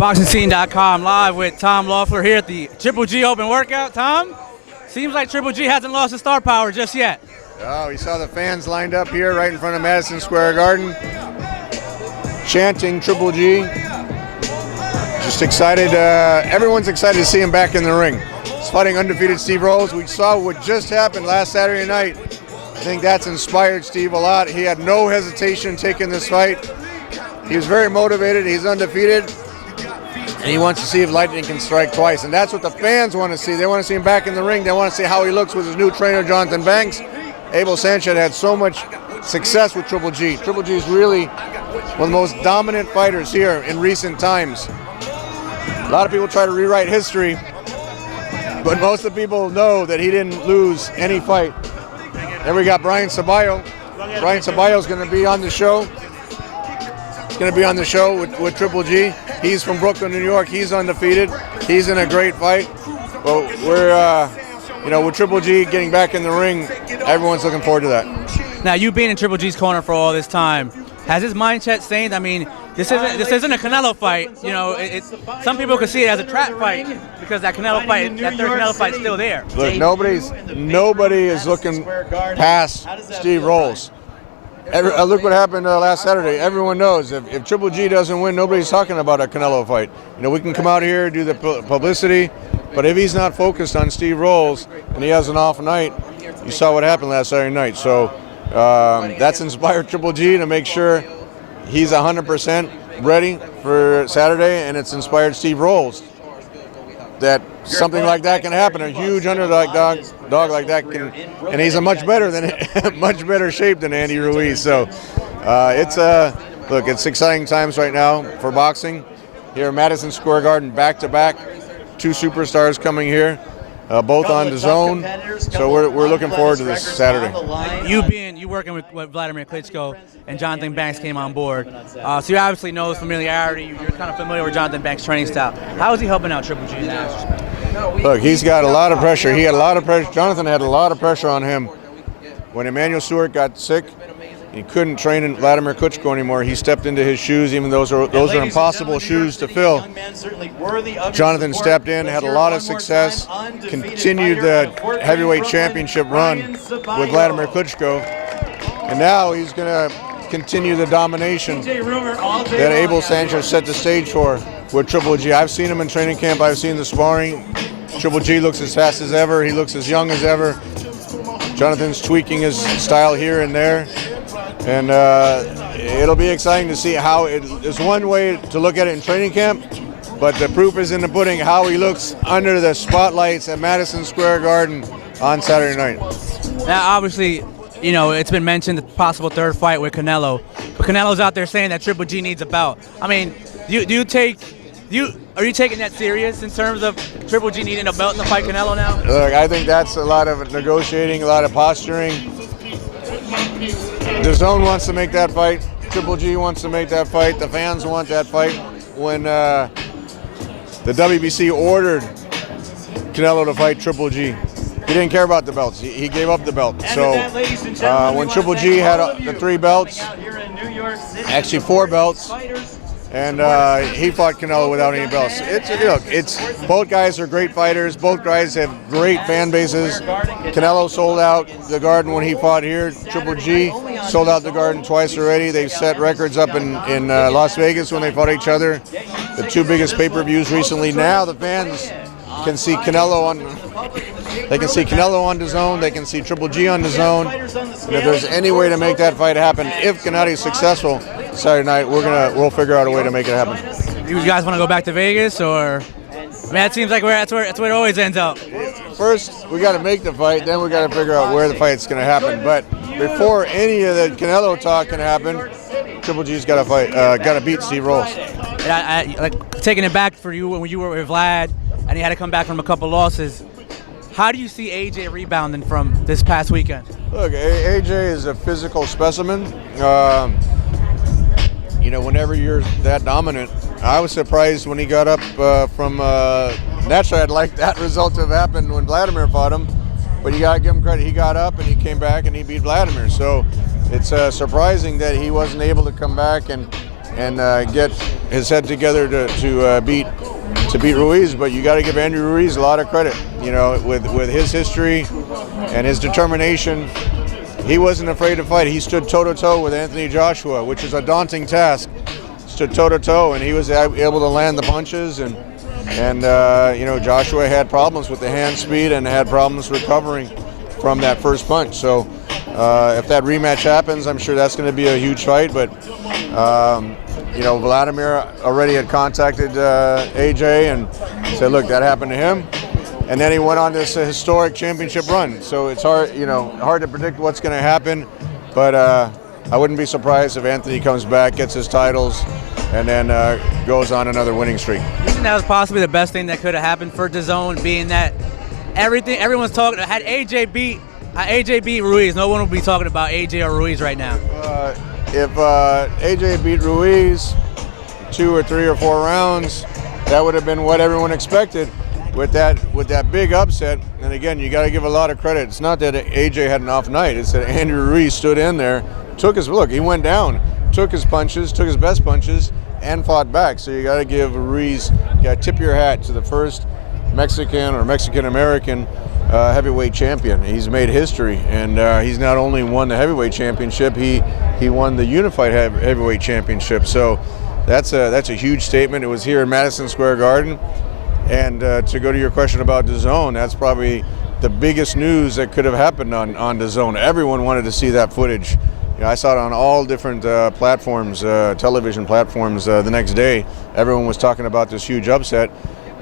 BoxingScene.com live with Tom Loefller here at the Triple G Open Workout. Tom, seems like Triple G hasn't lost his star power just yet. Oh, we saw the fans lined up here right in front of Madison Square Garden, chanting Triple G. Just excited. Everyone's excited to see him back in the ring. He's fighting undefeated Steve Rolls. We saw what just happened last Saturday night. I think that's inspired Steve a lot. He had no hesitation taking this fight. He was very motivated. He's undefeated. And he wants to see if Lightning can strike twice. And that's what the fans want to see. They want to see him back in the ring. They want to see how he looks with his new trainer, Jonathan Banks. Abel Sanchez had so much success with Triple G. Triple G is really one of the most dominant fighters here in recent times. A lot of people try to rewrite history, but most of the people know that he didn't lose any fight. Then we got Brian Ceballos. Brian Ceballos is going to be on the show. He's going to be on the show with Triple G. He's from Brooklyn, New York. He's undefeated. He's in a great fight. But we're, with Triple G getting back in the ring, everyone's looking forward to that. Now, you being in Triple G's corner for all this time, has his mindset changed? I mean, this isn't a Canelo fight. You know, some people could see it as a trap fight because that Canelo fight, that third Canelo fight, is still there. Look, nobody is looking past Steve Rolls. Look what happened last Saturday. Everyone knows if Triple G doesn't win, nobody's talking about a Canelo fight. You know, we can come out here, do the publicity, but if he's not focused on Steve Rolls and he has an off night, you saw what happened last Saturday night. So that's inspired Triple G to make sure he's 100% ready for Saturday, and it's inspired Steve Rolls that something like that can happen. A huge underdog dog like that can, and he's a much better shape than Andy Ruiz. So it's exciting times right now for boxing here at Madison Square Garden, back to back, two superstars coming here. Both on dazn, so we're looking forward to this Saturday. You working with Vladimir Klitschko and Jonathan Banks came on board, so you obviously know his familiarity. You're kind of familiar with Jonathan Banks' training style. How is he helping out Triple G in that aspect? Look, he's got a lot of pressure. He had a lot of pressure. Jonathan had a lot of pressure on him when Emmanuel Stewart got sick. He couldn't train in Vladimir Klitschko anymore. He stepped into his shoes, even those are impossible shoes to fill. Jonathan stepped in, had a lot of success, continued the heavyweight championship run with Vladimir Klitschko, and now he's going to continue the domination that Abel Sanchez set the stage for with Triple G. I've seen him in training camp. I've seen the sparring. Triple G looks as fast as ever. He looks as young as ever. Jonathan's tweaking his style here and there. And it'll be exciting to see how it's one way to look at it in training camp, but the proof is in the pudding how he looks under the spotlights at Madison Square Garden on Saturday night. Now, obviously, you know, it's been mentioned the possible third fight with Canelo, but Canelo's out there saying that Triple G needs a belt. I mean, are you taking that serious in terms of Triple G needing a belt to fight Canelo now? Look, I think that's a lot of negotiating, a lot of posturing. dazn wants to make that fight. Triple G wants to make that fight. The fans want that fight. When the WBC ordered Canelo to fight Triple G, he didn't care about the belts. He gave up the belt. So when Triple G had the 3 belts, actually 4 belts, and he fought Canelo without any belts. It's both guys are great fighters. Both guys have great fan bases. Canelo sold out the Garden when he fought here. Triple G sold out the Garden twice already. They've set records up in Las Vegas when they fought each other. The 2 biggest pay-per-views recently. Now the fans can see Canelo on. They can see Canelo on dazn. They can see Triple G on dazn. And if there's any way to make that fight happen, if Canelo is successful Saturday night, we'll figure out a way to make it happen. You guys want to go back to Vegas, or? I mean, it seems like that's where it always ends up. First, we got to make the fight, then we got to figure out where the fight's going to happen. But before any of the Canelo talk can happen, Triple G's got to fight, got to beat Steve Rolls. And I like taking it back for you when you were with Vlad, and he had to come back from a couple losses. How do you see AJ rebounding from this past weekend? Look, AJ is a physical specimen. Whenever you're that dominant, I was surprised when he got up from. Naturally, I'd like that result to have happened when Vladimir fought him, but you got to give him credit. He got up and he came back and he beat Vladimir. So it's surprising that he wasn't able to come back and and get his head together to beat Ruiz. But you got to give Andrew Ruiz a lot of credit. You know, with his history and his determination, he wasn't afraid to fight. He stood toe-to-toe with Anthony Joshua, which is a daunting task. Stood toe-to-toe, and he was able to land the punches. And you know, Joshua had problems with the hand speed and had problems recovering from that first punch. So if that rematch happens, I'm sure that's going to be a huge fight. But you know, Vladimir already had contacted AJ and said, look, that happened to him. And then he went on this historic championship run. So it's hard, you know, hard to predict what's going to happen. But I wouldn't be surprised if Anthony comes back, gets his titles, and then goes on another winning streak. You think that was possibly the best thing that could have happened for DAZN, being that everyone's talking, had AJ beat Ruiz, no one would be talking about AJ or Ruiz right now. If AJ beat Ruiz 2 or 3 or 4 rounds, that would have been what everyone expected. With that big upset, and again, you got to give a lot of credit. It's not that AJ had an off night. It's that Andrew Ruiz stood in there, took his look. He went down, took his punches, took his best punches, and fought back. So you got to give Ruiz, you got to tip your hat to the first Mexican or Mexican-American heavyweight champion. He's made history, and he's not only won the heavyweight championship, he won the unified heavyweight championship. So that's a huge statement. It was here in Madison Square Garden. And to go to your question about DAZN, that's probably the biggest news that could have happened on DAZN. Everyone wanted to see that footage. You know, I saw it on all different platforms, television platforms the next day. Everyone was talking about this huge upset.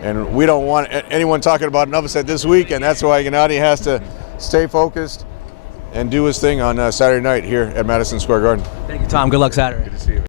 And we don't want anyone talking about an upset this week, and that's why Gennady has to stay focused and do his thing on Saturday night here at Madison Square Garden. Thank you, Tom. Good luck Saturday. Good to see you.